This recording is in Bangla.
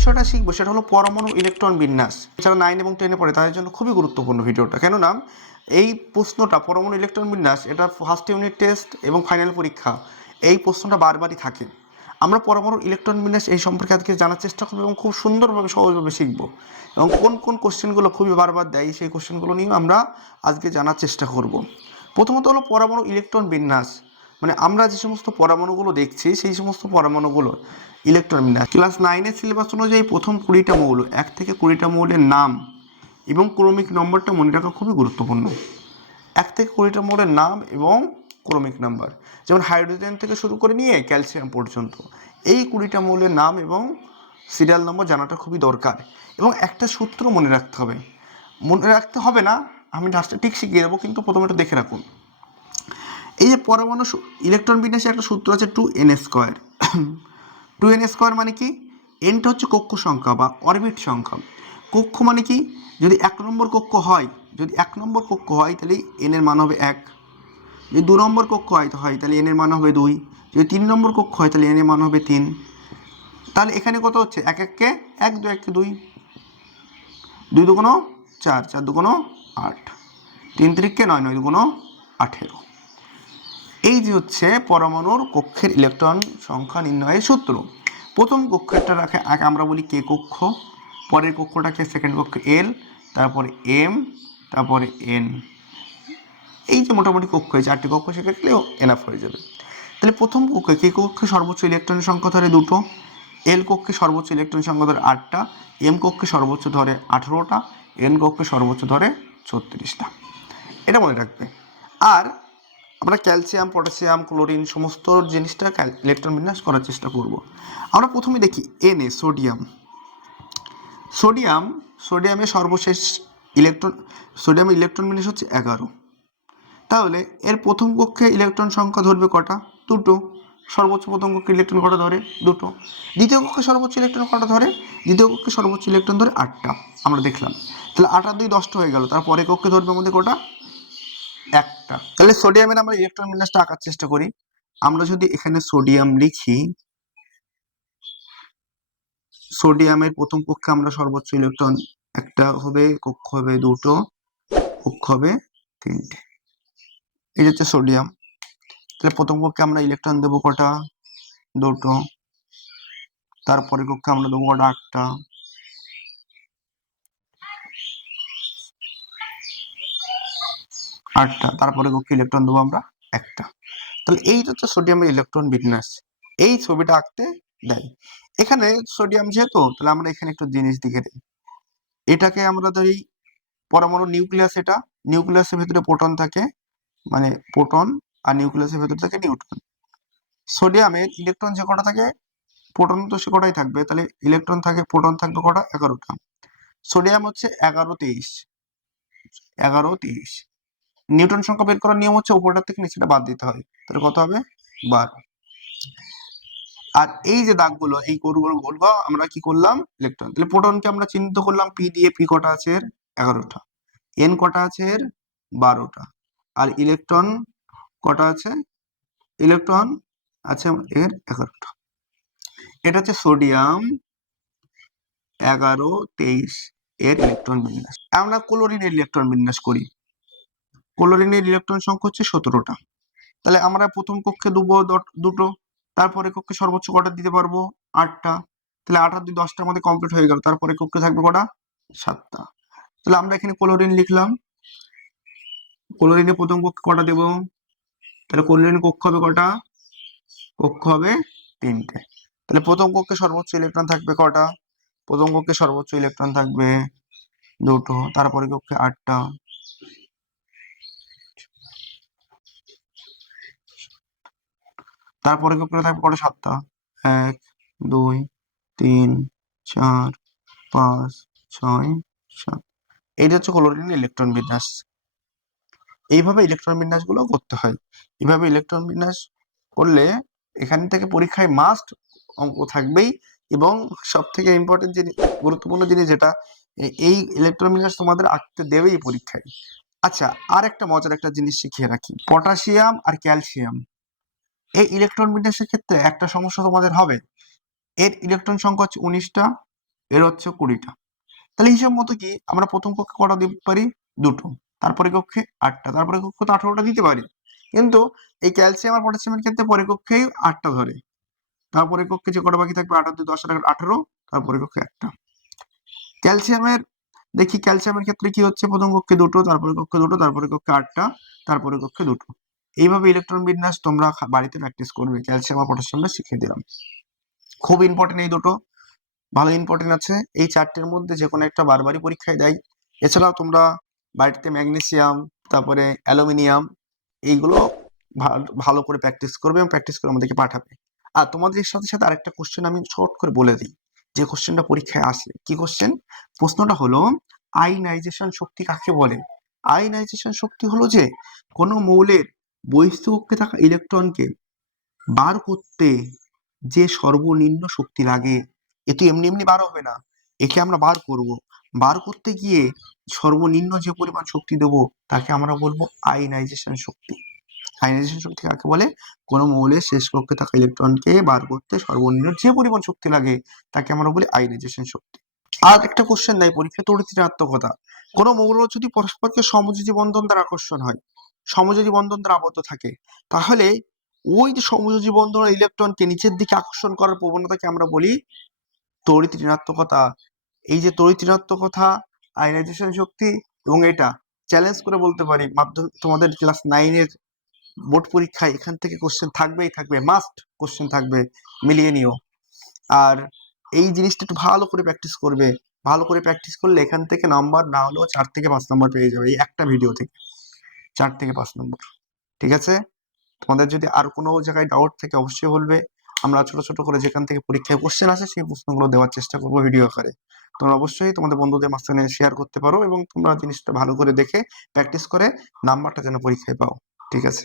বিষয়টা শিখবো সেটা হলো পরমাণু ইলেকট্রন বিন্যাস। যারা 9 এবং 10 পড়ে তাদের জন্য খুবই গুরুত্বপূর্ণ ভিডিওটা। কেননা এই প্রশ্নটা পরমাণু ইলেকট্রন বিন্যাস এটা ফার্স্ট ইউনিট টেস্ট এবং ফাইনাল পরীক্ষা এই প্রশ্নটা বারবারই থাকে। আমরা পরমাণু ইলেকট্রন বিন্যাস এই সম্পর্কে আজকে জানার চেষ্টা করবো এবং খুব সুন্দরভাবে সহজভাবে শিখবো এবং কোন কোন কোশ্চেনগুলো খুবই বারবার দেয় সেই কোশ্চেনগুলো নিয়ে আমরা আজকে জানার চেষ্টা করব। প্রথমত হলো পরমাণু ইলেকট্রন বিন্যাস, মানে আমরা যে সমস্ত পরমাণুগুলো দেখছি সেই সমস্ত পরমাণুগুলো ইলেকট্রন বিন্যাস। ক্লাস 9-এর সিলেবাস অনুযায়ী প্রথম 20টা মৌল 1 থেকে 20টা মৌলের নাম এবং ক্রমিক নম্বরটা মনে রাখা খুবই গুরুত্বপূর্ণ। 1 থেকে 20টা মৌলের নাম এবং ক্রমিক নাম্বার, যেমন হাইড্রোজেন থেকে শুরু করে নিয়ে ক্যালসিয়াম পর্যন্ত এই 20টা মৌলের নাম এবং সিরিয়াল নম্বর জানাটা খুবই দরকার। এবং একটা সূত্র মনে রাখতে হবে, মনে রাখতে হবে না, আমি লাস্টে ঠিক শিখিয়ে দেবো, কিন্তু প্রথমে একটু দেখে রাখুন। এই যে পরমাণু ইলেকট্রন বিন্যাসে একটা সূত্র আছে 2n²। 2n² মানে কি? এনটা হচ্ছে কক্ষ সংখ্যা বা অরবিট সংখ্যা। কক্ষ মানে কি? যদি 1 নম্বর কক্ষ হয়, যদি 1 নম্বর কক্ষ হয় তাহলে এন এর মান হবে 1। যদি 2 নম্বর কক্ষ হয় তাহলে এন এর মান হবে 2। যদি 3 নম্বর কক্ষ হয় তাহলে এন এর মান হবে 3। তাহলে এখানে কত হচ্ছে? 1 1 কে 1, 2 1 কে 2, 2 2 4, 4 2 8, 3 3 কে 9, 9 2 18। এই যে হচ্ছে পরমাণুর কক্ষের ইলেকট্রন সংখ্যা নির্ণয়ের সূত্র। প্রথম কক্ষেরটা রাখে আমরা বলি কে কক্ষ, পরের কক্ষটাকে সেকেন্ড কক্ষ এল, তারপরে এম, তারপরে এন। এই যে মোটামুটি কক্ষ হয়েছে 8টি কক্ষ, সেক্ষেত্রেও এনাফ হয়ে যাবে। তাহলে প্রথম কক্ষে কে কক্ষে সর্বোচ্চ ইলেকট্রনের সংখ্যা ধরে 2টো, এল কক্ষে সর্বোচ্চ ইলেকট্রন সংখ্যা ধরে 8টা, এম কক্ষে সর্বোচ্চ ধরে 18টা, এন কক্ষে সর্বোচ্চ ধরে 36টা। এটা মনে রাখবে। আর আমরা ক্যালসিয়াম, পটাশিয়াম, ক্লোরিন সমস্ত জিনিসটা ইলেকট্রন বিন্যাস করার চেষ্টা করব। আমরা প্রথমে দেখি এনে সোডিয়াম। সোডিয়ামের সর্বশেষ সোডিয়ামের ইলেকট্রন বিন্যাস হচ্ছে 11। তাহলে এর প্রথম কক্ষে ইলেকট্রন সংখ্যা ধরবে কটা? 2টো। সর্বোচ্চ প্রথম কক্ষে ইলেকট্রন কটা ধরে? 2টো। দ্বিতীয় কক্ষে সর্বোচ্চ ইলেকট্রন কটা ধরে? দ্বিতীয় কক্ষে সর্বোচ্চ ইলেকট্রন ধরে 8টা। আমরা দেখলাম। তাহলে 8 আর 2 10টা হয়ে গেল। তারপরে কক্ষে ধরবে আমাদের কটা? 1টা। তাহলে সোডিয়ামের আমরা ইলেকট্রন বিন্যাসটা আঁকার চেষ্টা করি। আমরা যদি এখানে সোডিয়াম লিখি, সোডিয়ামের প্রথম কক্ষে আমরা সর্বোচ্চ ইলেকট্রন 1টা হবে, কক্ষ হবে 2টো, কক্ষ হবে 3টে। এই হচ্ছে সোডিয়াম। তাহলে প্রথম কক্ষে আমরা ইলেকট্রন দেবো কটা? 2টো। তারপরে কক্ষে আমরা দেবো কটা? 8টা। তারপরে কক্ষে ইলেকট্রন দেবো আমরা 1টা। তাহলে এই হচ্ছে সোডিয়ামের ইলেকট্রন বিন্যাস। এই ছবিটা আঁকতে দেয়। এখানে সোডিয়াম যেহেতু, তাহলে আমরা এখানে একটু জিনিস দিকে দিই। এটাকে আমরা ধরি পরমাণু নিউক্লিয়াস। এটা নিউক্লিয়াসের ভিতরে প্রোটন থাকে, মানে প্রোটন, আর নিউক্লিয়াসের ভিতরে থাকে নিউট্রন। সোডিয়ামের ইলেকট্রন যে কটা থাকে, প্রোটন তো সে কটাই থাকবে, তাহলে ইলেকট্রন থাকে, প্রোটন থাকবে কটা? 11টা। সোডিয়াম হচ্ছে 11 23, 11 23। নিউটন সংখ্যা বের করার নিয়ম হচ্ছে উপরটা থেকে নিচেটা বাদ দিতে হয়, তাহলে কত হবে? 12। আর এই যে দাগগুলো, এই কোডগুলো বলবো আমরা কি করলাম? ইলেকট্রন। তাহলে প্রোটনকে আমরা চিহ্নিত করলাম পি দিয়ে। পি কটা আছে এর? 11টা। এন কটা আছে এর? 12টা। আর ইলেকট্রন কটা আছে? ইলেকট্রন আছে এর 11টা। এটা হচ্ছে সোডিয়াম 11 23 এর ইলেকট্রন বিন্যাস। আমরা ক্লোরিনের ইলেকট্রন বিন্যাস করি। ক্লোরিনের ইলেকট্রন সংখ্যা হচ্ছে 17টা। তাহলে আমরা প্রথম কক্ষে দেবো 2টো, তারপরে কক্ষে সর্বোচ্চ কটা দিতে পারবো? 8টা। তাহলে 8 আর 2 10টার মধ্যে কমপ্লিট হয়ে গেল। তারপরে কক্ষে থাকবে কটা? 7টা। তাহলে আমরা এখানে ক্লোরিন লিখলাম। ক্লোরিনের প্রথম কক্ষে কটা দেবো? তাহলে ক্লোরিনের কক্ষ হবে কটা? কক্ষ হবে 3টে। তাহলে প্রথম কক্ষে সর্বোচ্চ ইলেকট্রন থাকবে কটা? প্রথম কক্ষে সর্বোচ্চ ইলেকট্রন থাকবে 2টো। তারপরে কক্ষে 8টা। তারপরে কক্ষে থাকবে কটা? 7টা। 1 2 3 4 5 6 7। এইটা হচ্ছে ক্লোরিনের ইলেকট্রন বিন্যাস। এইভাবে ইলেকট্রন বিন্যাস গুলো করতে হয়। এইভাবে ইলেকট্রন বিন্যাস করলে এখান থেকে পরীক্ষায় মাস্ট অঙ্ক থাকবেই। এবং সব থেকে ইম্পর্টেন্ট জিনিস, গুরুত্বপূর্ণ জিনিস যেটা, এই ইলেকট্রন বিন্যাস তোমাদের আঁকতে দেবেই পরীক্ষায়। আচ্ছা, আর একটা মজার একটা জিনিস শিখিয়ে রাখি। পটাশিয়াম আর ক্যালসিয়াম এই ইলেকট্রন বিন্যাসের ক্ষেত্রে একটা সমস্যা তোমাদের হবে। এর ইলেকট্রন সংখ্যা হচ্ছে 19টা, এর হচ্ছে 20টা। তাহলে হিসাব মতো কি আমরা প্রথম কক্ষে কটা দিতে পারি? 2টো। তারপরে কক্ষে 8টা, তারপরে কক্ষে তো 18টা দিতে পারি। কিন্তু এই ক্যালসিয়াম আর পটাশিয়ামের ক্ষেত্রে পরে কক্ষেই 8টা ধরে। তারপরে কক্ষে যে কটা বাকি থাকবে 8 আর 2 10 আর 18, তারপরে কক্ষে একটা। ক্যালসিয়ামের দেখি ক্যালসিয়ামের ক্ষেত্রে কি হচ্ছে, প্রথম কক্ষে 2টো, তারপরে কক্ষে 2টো, তারপরে কক্ষে 8টা, তারপরে কক্ষে 2টো। এইভাবে ইলেকট্রন বিন্যাস তোমরা বাড়িতে প্র্যাকটিস করবে। ক্যালসিয়াম আর পটাশিয়ামটা শিখিয়ে দিলাম। খুব ইম্পর্টেন্ট এই দুটো, ভালো ইম্পর্টেন্ট আছে। এই চারটের মধ্যে যে কোনো একটা বারবারই পরীক্ষায় দেয়। এছাড়াও তোমরা বাড়িতে ম্যাগনেসিয়াম, তারপরে অ্যালুমিনিয়াম, এইগুলো ভালো করে প্র্যাকটিস করবে এবং প্র্যাকটিস করে আমাদেরকে পাঠাবে। আর তোমাদের সাথে সাথে আরেকটা কোশ্চেন আমি শর্ট করে বলে দিই, যে কোশ্চেনটা পরীক্ষায় আসে। কি কোশ্চেন? প্রশ্নটা হলো আয়নাইজেশন শক্তি কাকে বলে? আয়নাইজেশন শক্তি হলো যে কোনো মৌলের বহিঃস্থকক্ষে থাকা ইলেকট্রনকে বার করতে যে সর্বনিম্ন শক্তি লাগে। এ তো এমনি এমনি বার হবে না, একে আমরা বার করব। বার করতে গিয়ে সর্বনিম্ন যে পরিমাণ শক্তি দেবো তাকে আমরা বলবো আয়নাইজেশন শক্তি। আয়নাইজেশন শক্তি কাকে বলে? কোনো মৌলের শেষ কক্ষে থাকা ইলেকট্রনকে বার করতে সর্বনিম্ন যে পরিমাণ শক্তি লাগে তাকে আমরা বলি আয়নাইজেশন শক্তি। আর একটা কোশ্চেন দেয় পরীক্ষা, তড়িৎ ঋণাত্মকতা। কোনো মৌল যদি পরস্পরকে সমযোজী বন্ধন দ্বারা আকর্ষণ হয়, সমযোজী বন্ধন দ্বারা আবদ্ধ থাকে, তাহলে ওই যে সমযোজী বন্ধনের ইলেকট্রনকে নিচের দিকে আকর্ষণ করার প্রবণতাকে আমরা বলি তড়িৎ ঋণাত্মকতা। এই যে তড়িৎ ঋণাত্মকতা, আয়নাইজেশন শক্তি, এবং এটা চ্যালেঞ্জ করে বলতে পারি মাধ্যমিক তোমাদের ক্লাস 9-এর বোর্ড পরীক্ষায় এখান থেকে কোশ্চেন থাকবেই থাকবে, মাস্ট কোশ্চেন থাকবে, মিলিয়ে নিও। আর এই জিনিসটা একটু ভালো করে প্র্যাকটিস করবে। ভালো করে প্র্যাকটিস করলে এখান থেকে নাম্বার না হলেও 4 থেকে 5 নাম্বার পেয়ে যাবে, এই একটা ভিডিও থেকে 4 থেকে 5 নম্বর। ঠিক আছে? তোমাদের যদি আর কোনো জায়গায় ডাউট থাকে অবশ্যই বলবে। আমরা ছোট ছোট করে যেখান থেকে পরীক্ষায় কোশ্চেন আসে সেই প্রশ্নগুলো দেওয়ার চেষ্টা করবো ভিডিও আকারে। তোমরা অবশ্যই তোমাদের বন্ধুদের মাঝখানে শেয়ার করতে পারো এবং তোমরা জিনিসটা ভালো করে দেখে প্র্যাকটিস করে নাম্বারটা যেন পরীক্ষায় পাও। ঠিক আছে?